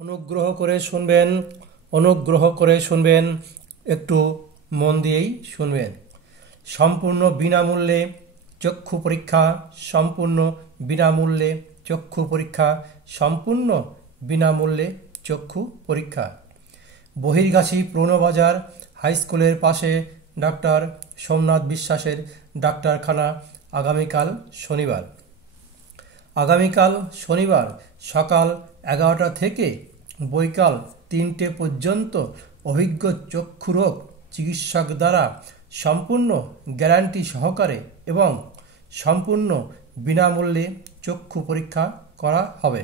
অনুগ্রহ করে শুনবেন, একটু মন দিয়েই শুনবেন। সম্পূর্ণ বিনামূল্যে চক্ষু পরীক্ষা, সম্পূর্ণ বিনামূল্যে চক্ষু পরীক্ষা, সম্পূর্ণ বিনামূল্যে চক্ষু পরীক্ষা। বহির্গাছি পুরনোবাজার হাই স্কুলের পাশে ডাক্তার সোমনাথ বিশ্বাসের ডাক্তারখানা। আগামীকাল শনিবার সকাল 11টা থেকে বৈকাল 3টে পর্যন্ত অভিজ্ঞ চক্ষুরোগ চিকিৎসক দ্বারা সম্পূর্ণ গ্যারান্টি সহকারে এবং সম্পূর্ণ বিনামূল্যে চক্ষু পরীক্ষা করা হবে।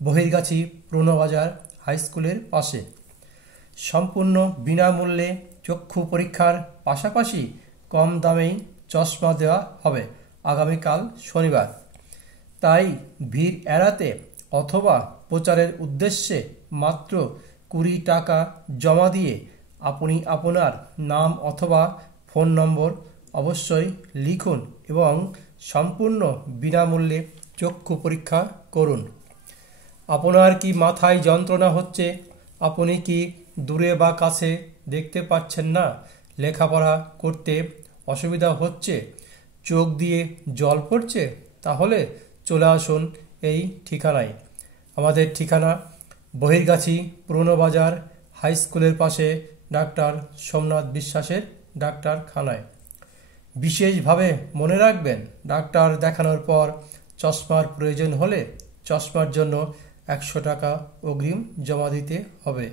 বহির্গাছি পুরনোবাজার হাই স্কুলের পাশে সম্পূর্ণ বিনামূল্যে চক্ষু পরীক্ষার পাশাপাশি কম দামেই চশমা দেওয়া হবে আগামীকাল শনিবার। তাই ভিড় এড়াতে অথবা প্রচারের উদ্দেশ্যে মাত্র 20 টাকা জমা দিয়ে আপনি আপনার নাম অথবা ফোন নম্বর অবশ্যই লিখুন এবং সম্পূর্ণ বিনামূল্যে চক্ষু পরীক্ষা করুন। আপনার কি মাথায় যন্ত্রণা হচ্ছে? আপনি কি দূরে বা কাছে দেখতে পাচ্ছেন না? লেখাপড়া করতে অসুবিধা হচ্ছে? চোখ দিয়ে জল পড়ছে? তাহলে চলে আসুন এই ঠিকানায়। আমাদের ঠিকানা বহির্গাছি পুরনোবাজার হাই স্কুলের পাশে ডাক্তার সোমনাথ বিশ্বাসের ডাক্তারখানায়। বিশেষভাবে মনে রাখবেন, ডাক্তার দেখানোর পর চশমার প্রয়োজন হলে চশমার জন্য 100 টাকা অগ্রিম জমা দিতে হবে।